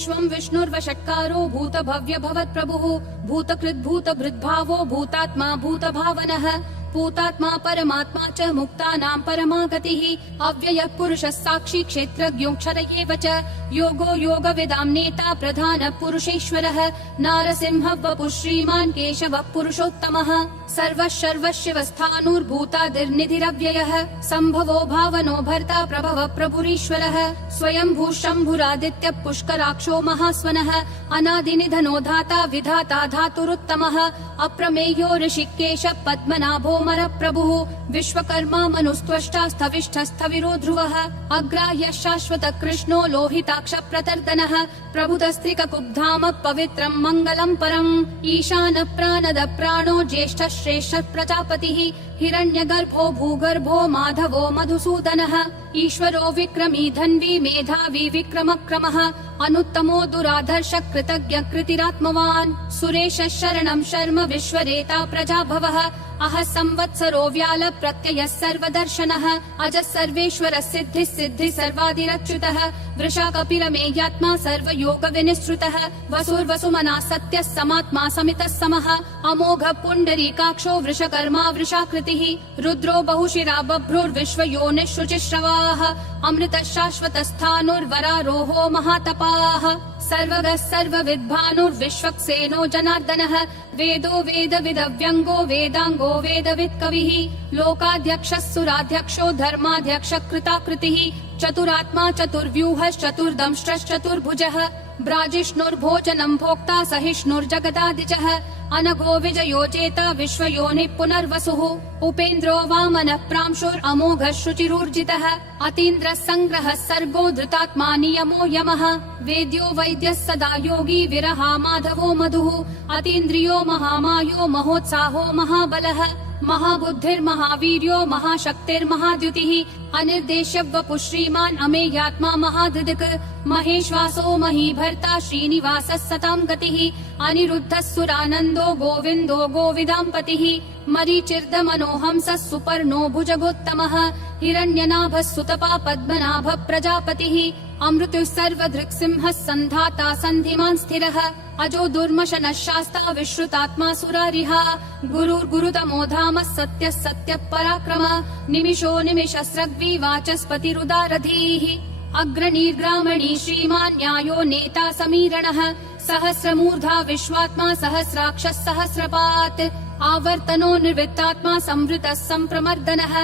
विश्वं विष्णुर्वषट्कारो भूतभव्य भवत्प्रभुः भूतकृद्भूतभृद्भावो भूतात्मा भूतभावनः भूतात्मा परमात्मा च मुक्तानां परमागतिः अव्ययः पुरुषः साक्षी क्षेत्रज्ञोऽक्षर एव च योगो योगविदां नेता प्रधानः पुरुषेश्वरः नारसिंहः वपुः श्रीमान् केशवः पुरुषोत्तमः सर्वः सर्वशिवस्थाणुर्भूतादिर्निधिरव्ययः सम्भवो भावनो भर्ता प्रभवः प्रभुरीश्वरः स्वयंभूः शम्भुरादित्यः पुष्कराक्षो महास्वनः अनादिनिधनो धाता विधाता धातुरुत्तमः अप्रमेयो ऋषिकेशः पद्मनाभो प्रभुः विश्वकर्मा मनुस्त्वष्टा स्थविष्ठस्थविरो ध्रुवः अग्राह्यः शाश्वतः कृष्णो लोहिताक्ष प्रतर्दनः प्रभुतस्त्रिककुब्धाम पवित्रं मङ्गलं परम् ईशानः प्राणदः प्राणो ज्येष्ठः श्रेष्ठः प्रजापतिः हिरण्यगर्भो भूगर्भो माधवो मधुसूदनः ईश्वरो विक्रमी धन्वी मेधावी विक्रमक्रमः अनुत्तमो दुराधर्ष कृतज्ञ कृतिरात्मवान् सुरेशः शरणं शर्म विश्वरेता प्रजाभवः अह संवत्सरो व्याल प्रत्ययः सर्वदर्शनः अजः सर्वेश्वरः सिद्धिः सिद्धिः सर्वादिरच्युतः वृषा कपिलमेयात्मा सर्वयोग विनिश्रुतः वसुर्वसुमना सत्यः समात्मा समितः समः अमोघ पुण्डरीकाक्षो वृषकर्मा वृषाकृतिः रुद्रो बहुशिरा बभ्रुर्विश्वयोनिः शुचिश्रवाः अमृतः शाश्वतस्थाणुर्वरारोहो महातपाः सर्वगः सर्वविद्भानुर्विश्वक्सेनो जनार्दनः वेदो वेदविदव्यङ्गो वेदाङ्गो वेदवित्कविः लोकाध्यक्षः सुराध्यक्षो धर्माध्यक्षः कृताकृतिः चतुरात्मा चतुर्व्यूहश्चतुर्दंष्ट्रश्चतुर्भुजः ब्राजिष्णुर्भोजनं भोक्ता सहिष्णुर्जगदादिजः अनघो विजयो जेता विश्वयोनिः पुनर्वसुः उपेन्द्रो वामनः प्रांशुरमोघः शुचिरूर्जितः अतीन्द्रः सङ्ग्रहः सर्गो धृतात्मा नियमो यमः वेद्यो वैद्यः सदा योगी विरहा माधवो मधुः अतीन्द्रियो महामायो महोत्साहो महाबलः महाबुद्धिर्महावीर्यो महाशक्तिर्महाद्युतिः अनिर्देश्य वपुः श्रीमान् अमेयात्मा महाधृदिक् महेश्वासो महीभर्ता श्रीनिवासः सतां गतिः अनिरुद्धः सुरानन्दो गोविन्दो गोविदाम्पतिः मरीचिर्दमनोहंसः सुपर्णो भुजगोत्तमः हिरण्यनाभः सुतपा पद्मनाभः प्रजापतिः अमृतुः सर्वदृक्सिंहः सन्धाता सन्धिमान् स्थिरः अजो दुर्मशनः शास्ता विश्रुतात्मा सुरारिः गुरुर्गुरुतमो धामः सत्यः सत्यः पराक्रमः निमिषो निमिषस्रग्वी वाचस्पतिरुदारधीः अग्रणीर्ग्रामणी श्रीमान् न्यायो नेता समीरणः सहस्रमूर्धा विश्वात्मा सहस्राक्षः सहस्रपात् आवर्तनो निर्वृत्तात्मा संवृतः सम्प्रमर्दनः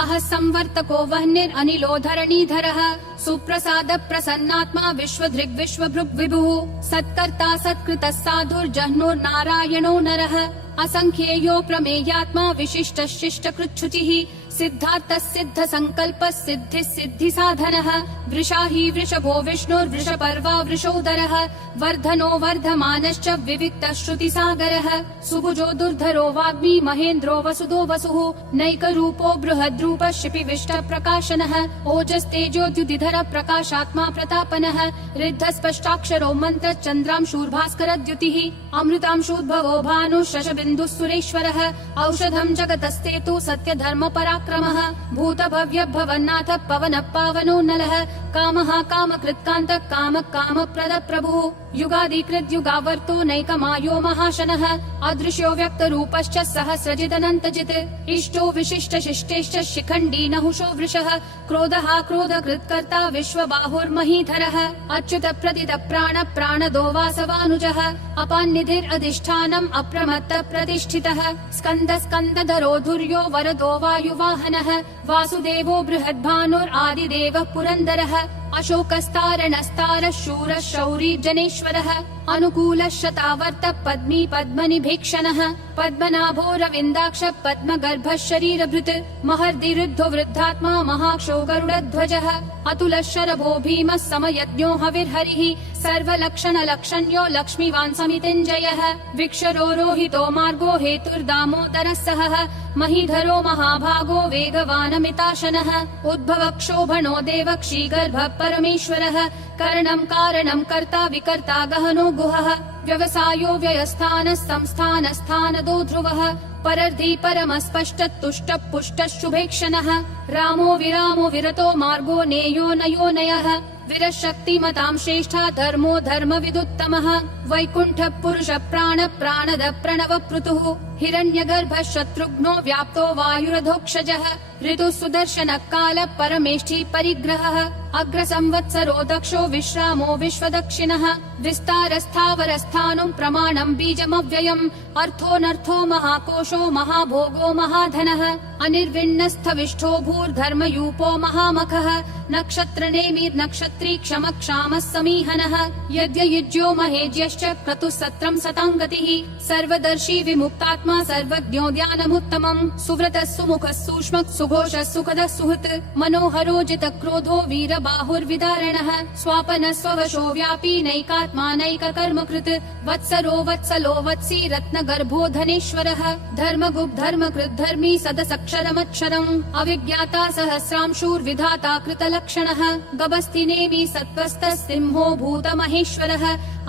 अह संवर्तको वह्निरनिलो धरणीधरः सुप्रसाद प्रसन्नात्मा विश्वधृग् विश्वभृग् विभुः सत्कर्ता सत्कृतः साधुर्जह्नुर्नारायणो नरः असंख्येयो प्रमेयात्मा विशिष्टः शिष्टकृच्छुचिः सिद्धार्थः सिद्ध संकल्पः सिद्धिः सिद्धि साधनः वृषाही वृषभो विष्णुर्वृषपर्वा वृषोदरः वर्धनो वर्धमानश्च विविक्तः श्रुतिसागरः सुभुजो दुर्धरो वाग्मी महेन्द्रो वसुदो वसुः नैकरूपो बृहद्रूपः शिपिविष्ट प्रकाशनः ओजस्तेजोद्युतिधर प्रकाशात्मा प्रतापनः ऋद्धस्पष्टाक्षरो मन्त्र चन्द्रांशूर्भास्करद्युतिः अमृतांशूद्भवो भानुः शशबिन्दुः सुरेश्वरः औषधं जगतस्तेतु सत्यधर्म पराक्रमः भूतभव्य भवन्नाथ पवनः पावनो नलः कामः कामकृत्कान्तः कामः कामप्रद प्रभुः युगादिकृत् युगावर्तो नैकमायो महाशनः अदृश्यो व्यक्तरूपश्च सहस्रजिदनन्तजित् इष्टो विशिष्ट शिष्टेश्च शिखण्डी नहुषो वृषः क्रोधः क्रोधकृत्कर्ता विश्वबाहुर्महीधरः अच्युत प्रदित प्राण प्राणदो वासवानुजः अपान्निधिरधिष्ठानम् अप्रमत्त प्रतिष्ठितः स्कन्द स्कन्दधरो धुर्यो वरदो वायुवाहनः वासुदेवो बृहद्भानुरादिदेवः पुरन्दरः अशोकस्तारणस्तारः शूरः शौरी जनेश्वरः अनुकूलः शतावर्त पद्मी पद्मनिभीक्षणः पद्मनाभो रविन्दाक्ष पद्मगर्भः शरीरभृत् महर्दिरुद्धो वृद्धात्मा महाक्षो गरुडध्वजः अतुलः शरभो भीमः समयज्ञो हविर्हरिः सर्वलक्षणलक्षण्यो लक्ष्मीवान् समितिञ्जयः विक्षरो रोहितो मार्गो हेतुर्दामोदरः सहः महीधरो महाभागो वेगवानमिताशनः उद्भवक्षोभणो देवक्षीगर्भः परमेश्वरः करणं कारणं कर्ता विकर्ता गहनो गुहः व्यवसायो व्ययस्थानः संस्थानस्थानदो ध्रुवः परर्धि परमस्पष्ट तुष्ट पुष्ट शुभेक्षणः रामो विरामो विरतो मार्गो नेयो नयो नयः विरशक्तिमतां श्रेष्ठा धर्मो धर्मविदुत्तमः वैकुण्ठ पुरुष प्राण प्राणद प्रणव पृथुः हिरण्यगर्भ शत्रुघ्नो व्याप्तो वायुरधोक्षजः ऋतु सुदर्शन काल परमेष्ठी परिग्रहः अग्र संवत्सरो दक्षो विश्रामो विश्वदक्षिणः विस्तारस्थावरस्थानं प्रमाणं बीजमव्ययम् अर्थोऽनर्थो महाकोशो महाभोगो महाधनः अनिर्विण्णस्थविष्ठो भूर्धर्मयूपो महामखः नक्षत्रनेमि नक्षत्री क्षम क्षामः समीहनः यज्ञयुज्यो महेज्यश्च क्रतुः सत्रं सताङ्गतिः सर्वदर्शी विमुक्तात्मा सर्वज्ञो ध्यानमुत्तमम् सुव्रतः सुमुखः सूक्ष्मः सुघोषः सुखदः सुहृत् मनोहरो जितक्रोधो वीरबाहुर्विदारणः स्वापनः स्ववशो व्यापी नैकात्मा नैककर्मकृत् वत्सरो वत्सलो वत्सी रत्नगर्भो धनेश्वरः धर्मगुप् धर्मकृत् धर्मी सदसक्षरमक्षरम् अविज्ञाता सहस्रांशूर्विधाता कृतलक्षणः गभस्तिनेमि सत्त्वस्तः सिंहो भूतमहेश्वरः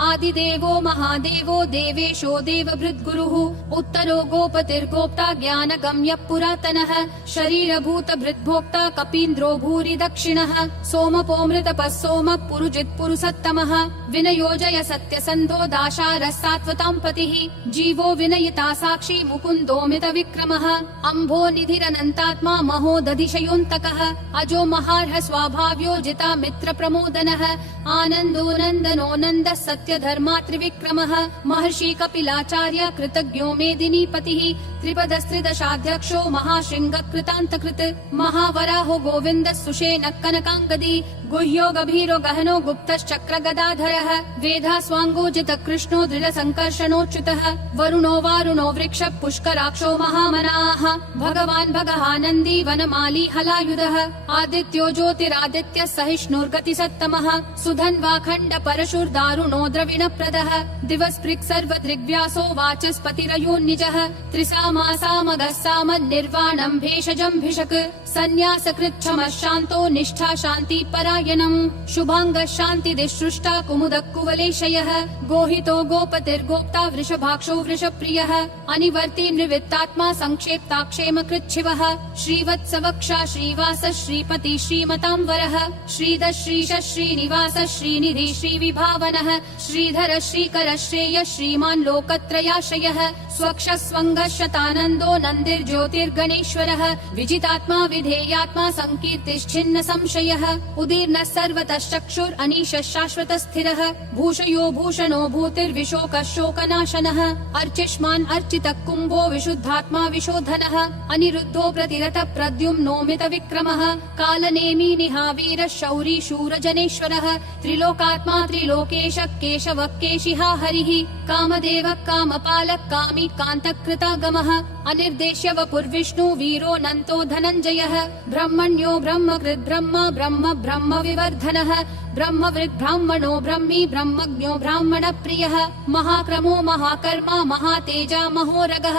आदिदेवो महादेवो देवेशो देवभृद्गुरुः उत्तरो गोपतिर्गोप्ता ज्ञानगम्यः पुरातनः शरीरभूतभृद्भोक्ता कपीन्द्रो भूरि दक्षिणः सोमपोमृतपः सोमः पुरुजित् पुरुषोत्तमः विनयोजय सत्यसन्धो दाशारः सात्वतां पतिः जीवो विनयिता साक्षी मुकुन्दोमित विक्रमः अम्भो निधिरनन्तात्मा महोदधिशयोऽन्तकः अजो महार्ह स्वाभाव्यो जिता मित्र प्रमोदनः आनन्दो नन्दनो नन्दः सत्यधर्मा त्रिविक्रमः महर्षि कपिलाचार्य कृतज्ञो मेदिनीपतिः त्रिपदस्त्रिदशाध्यक्षो महाशृङ्ग कृतान्तकृत् महावराहो गोविन्दः सुषेणः कनकाङ्गदी गुह्यो गभीरो गहनो गुप्तश्चक्र गदाधरः वेधास्वाङ्गोजित कृष्णो दृढसङ्कर्षणोच्युतः वरुणो वारुणो वृक्ष पुष्कराक्षो महामनाः भगवान् भगहानन्दी वनमाली हलायुधः आदित्यो ज्योतिरादित्यः सहिष्णुर्गतिसत्तमः सुधन्वाखण्ड परशुर्दारुणो द्रविणप्रदः दिवस्पृक् सर्वदृग्व्यासो वाचस्पतिरयोन्निजः त्रिसामासामगः सामन्निर्वाणम् भेषजम् भिषक् सन्न्यासकृच्छमः शान्तो निष्ठा शान्ति परायणम् शुभाङ्गः शान्तिदिसृष्टा कुमुदः कुवलेशयः गोहितो गोपतिर्गोप्ता वृषभाक्षो वृषप्रियः अनिवर्ति निवृत्तात्मा संक्षेप्ताक्षेम कृच्छिवः श्रीवत्सवक्षा श्रीवास श्रीपति श्रीमतां वरः श्रीधर श्रीश श्रीनिवास श्रीनिधि श्रीविभावनः श्रीधर श्रीकर श्रेय श्रीमान् लोकत्रयाश्रयः स्वक्ष स्वङ्गः शतानन्दो नन्दिर्ज्योतिर्गणेश्वरः विजितात्मा विधेयात्मा संकीर्तिश्छिन्न संशयः उदीर्णः सर्वतश्चक्षुर् अनीशः शाश्वतः स्थिरः भूषयो भूषणो भूतिर्विशोकः शोकनाशनः अर्चिष्मान् अर्चितः कुम्भो विशुद्धात्मा विशोधनः अनिरुद्धो प्रतिरथ प्रद्युम्नोमित विक्रमः कालनेमी निहावीरः शौरी शूरजनेश्वरः त्रिलोकात्मा त्रिलोकेश केशवः केशिहा हरिः कामदेवः कामपालः कामी कान्तकृतागमः अनिर्देश्य वपुर्विष्णु वीरो नन्तो धनञ्जयः ब्रह्मण्यो ब्रह्मकृत् ब्रह्म ब्रह्म ब्रह्म विवर्धनः ब्रह्मवृद् ब्राह्मणो ब्रह्मी ब्रह्मज्ञो ब्राह्मण प्रियः महाक्रमो महाकर्मा महातेजा महोरगः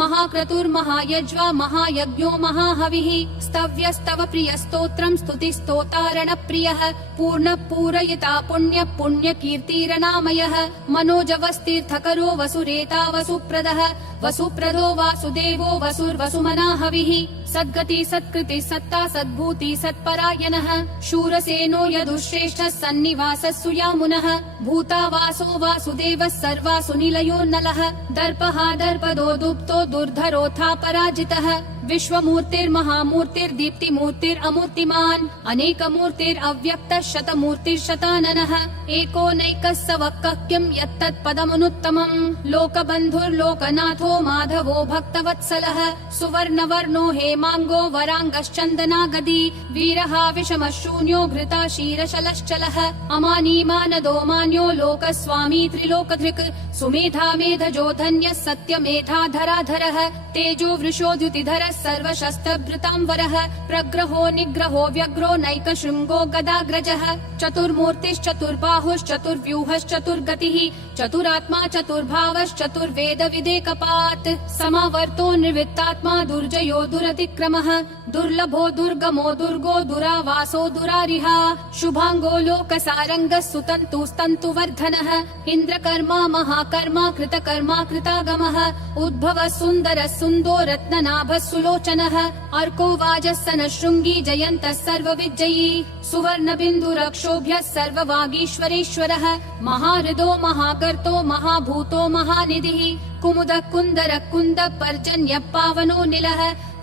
महाक्रतुर्महायज्वा महायज्ञो महाहविः स्तव्यस्तव प्रिय स्तोत्रम् स्तुतिस्तोतारण प्रियः पूर्ण पूरयिता पुण्य पुण्य कीर्तिरनामयः मनोजवस्तीर्थकरो वसुरेता वसुप्रदः वसुप्रदो वासुदेवो वसुर्वसुमना हविः सद्गति सत्कृति सत्ता सद्भूति सत्परायणः शूरसेनो यदुश्रेष्ठः सन्निवासः सुयामुनः भूतावासो वासुदेवः सर्वासु निलयोन्नलः दर्पः दर्पदो दुप्तो दुर्धरोऽथा पराजितः विश्वमूर्तिर्महामूर्तिर्दीप्तिमूर्तिरमूर्तिमान् अनेकमूर्तिरव्यक्तः शतमूर्तिर्शताननः एको नैकः सवक्कः किं यत्तत्पदमनुत्तमम् लोकबन्धुर्लोकनाथो माधवो भक्तवत्सलः सुवर्णवर्णो हेमाङ्गो वराङ्गश्चन्दनागदी वीरः विषमः शून्यो घृता क्षीरशलश्चलः अमानी मानदो मान्यो लोकस्वामी त्रिलोकधृक् सुमेधा मेधजो धन्यः सत्यमेधाधराधरः तेजो वृषोद्युतिधरः सर्वशस्त्रभृतांवरः प्रग्रहो निग्रहो व्यग्रो नैकशृङ्गो गदाग्रजः चतुर्मूर्तिश्चतुर्बाहुश्चतुर्व्यूहश्चतुर्गतिः चतुरात्मा चतुर्भावश्चतुर्वेद विदेकपात् समावर्तो निवृत्तात्मा दुर्जयो दुरति दुर्विक्रमः दुर्लभो दुर्गमो दुर्गो दुरावासो दुरारिहा शुभांगो लोकसारंगः सुतन्तुस्तन्तुवर्धनः इन्द्रकर्मा महाकर्मा कृतकर्मा कृतागमः उद्भवः सुन्दरः सुन्दो रत्ननाभः सुलोचनः अर्को वाजस्सनः शृङ्गी जयन्तः सर्वविजयी सुवर्णबिन्दुरक्षोभ्यः सर्ववागीश्वरेश्वरः महाहृदो महाकर्तो महाभूतो महानिधिः कुमुदः कुन्दरः कुन्दः पर्जन्यः पावनो निलः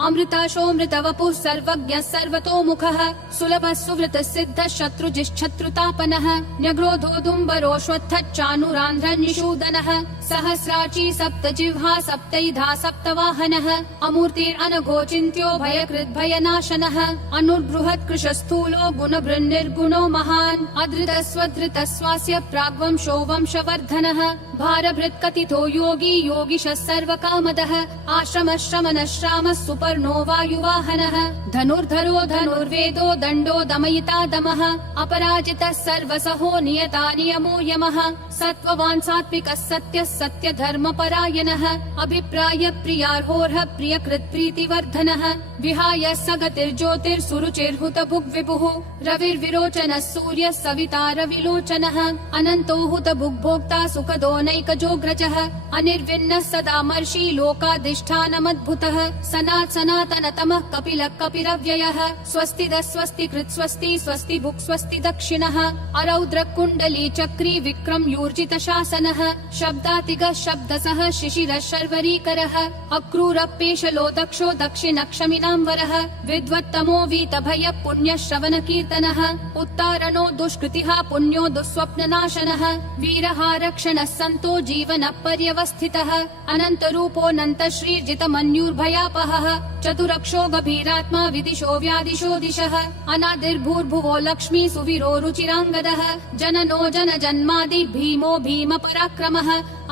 अमृताशोऽमृत वपुः सर्वज्ञः सर्वतोमुखः सुलभः सुवृतः सिद्धः शत्रुजिश्शत्रुतापनः न्यग्रोधोदुम्बरोऽश्वत्थः चाणूरान्ध्रः निषूदनः सहस्राची सप्तजिह्वा सप्तैधा सप्तवाहनः अमूर्तिरनघोचिन्त्यो भयकृद्भयनाशनः अनुर्बृहत् कृशस्थूलो गुणभृन्निर्गुणो महान् अधृतः स्वधृतः स्वास्य प्राग्वंशो वंशवर्धनः भारभृत्कथितो योगी योगिशः सर्वकामदः आश्रमः श्रमणः श्रामः सुपर्णो वायुवाहनः धनुर्धरो धनुर्वेदो दण्डो दमयिता दमः अपराजितः सर्वसहो नियता नियमो यमः सत्त्ववान् सात्विकः सत्यः सत्यधर्मपरायणः अभिप्राय प्रियार्होर्ह प्रियकृत् प्रीतिवर्धनः विहाय सगतिर्ज्योतिर्सुरुचिर्हुत भुग्विभुः रविर्विरोचनः सूर्यः सविता रविलोचनः अनन्तो हुत भुग्भोक्ता सुखदो नैकजोग्रजः अनिर्विन्नः सदा मर्षि लोकाधिष्ठानमद्भुतः सनातनतमः कपिलः कपिरव्ययः स्वस्तिदः स्वस्तिकृत् स्वस्ति स्वस्ति भुक् स्वस्ति दक्षिणः अरौद्र कुण्डली चक्री विक्रम यूर्जित शासनः शब्दातिगः शब्दसः शिशिरः शर्वरीकरः अक्रूरपेशलो दक्षो दक्षिणक्षमिनाम्बरः विद्वत्तमो वीतभय पुण्य श्रवण कीर्तनः उत्तारणो दुष्कृतिः पुण्यो दुःस्वप्ननाशनः वीरः रक्षणः सन्तो जीवन पर्यवस्थितः अनन्तरूपोऽनन्त श्रीर्जितमन्युर्भयापहः चतुरक्षो गभीरात्मा विदिशो व्यादिशो दिशः अनादिर्भूर्भुवो लक्ष्मी सुवीरो रुचिराङ्गदः जननो जनजन्मादि भीमो भीम पराक्रमः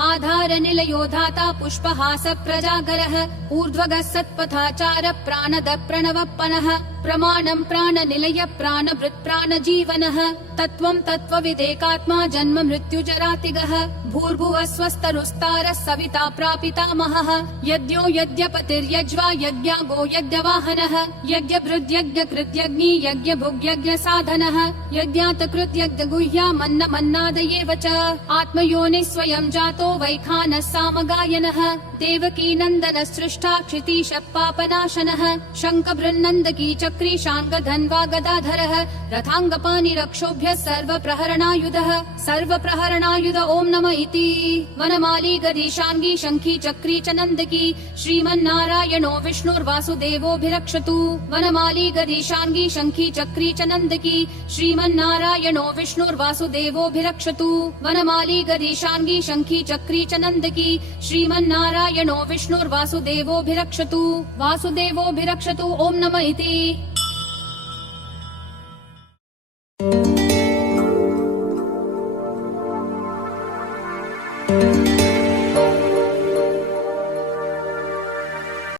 आधार निलयो धाता पुष्पहास प्रजागरः ऊर्ध्वगः सत्पथाचार प्राणद प्रणवप्पनः प्रमाणं प्राणनिलय प्राणभृत् प्राणजीवनः तत्त्वं तत्त्वविदेकात्मा जन्म मृत्युजरातिगः भूर्भुवः स्वस्तरुस्तारः सविता प्रापितामहः यज्ञो यज्ञपतिर्यज्वा यज्ञागो यज्ञवाहनः यज्ञभृद्यज्ञकृत्यग्नि यज्ञभुग्यज्ञसाधनः यज्ञातकृत्यज्ञगुह्यामन्नमन्नादयेव च आत्मयोनिः स्वयं जातो वैखानः सामगायनः देवकी नन्दनः सृष्टा क्षितीशः पापनाशनः शङ्खबृन्नन्दकी चक्री शाङ्गधन्वा गदाधरः रथाङ्गपाणिरक्षोभ्यः सर्वप्रहरणायुधः सर्वप्रहरणायुध ॐ नमः इति वनमाली गदीशाङ्गी शङ्खी चक्री च नन्दकी श्रीमन्नारायणो विष्णुर्वासुदेवोऽभिरक्षतु वनमाली गदीशाङ्गी शङ्खी चक्री च नन्दकी श्रीमन्नारायणो विष्णुर्वासुदेवोऽभिरक्षतु वनमाली गदीशाङ्गी शङ्खी चक्री च नन्दकी श्रीमन्नारायणो विष्णुर्वासुदेवोऽभिरक्षतु वासुदेवोऽभिरक्षतु ॐ नमः इति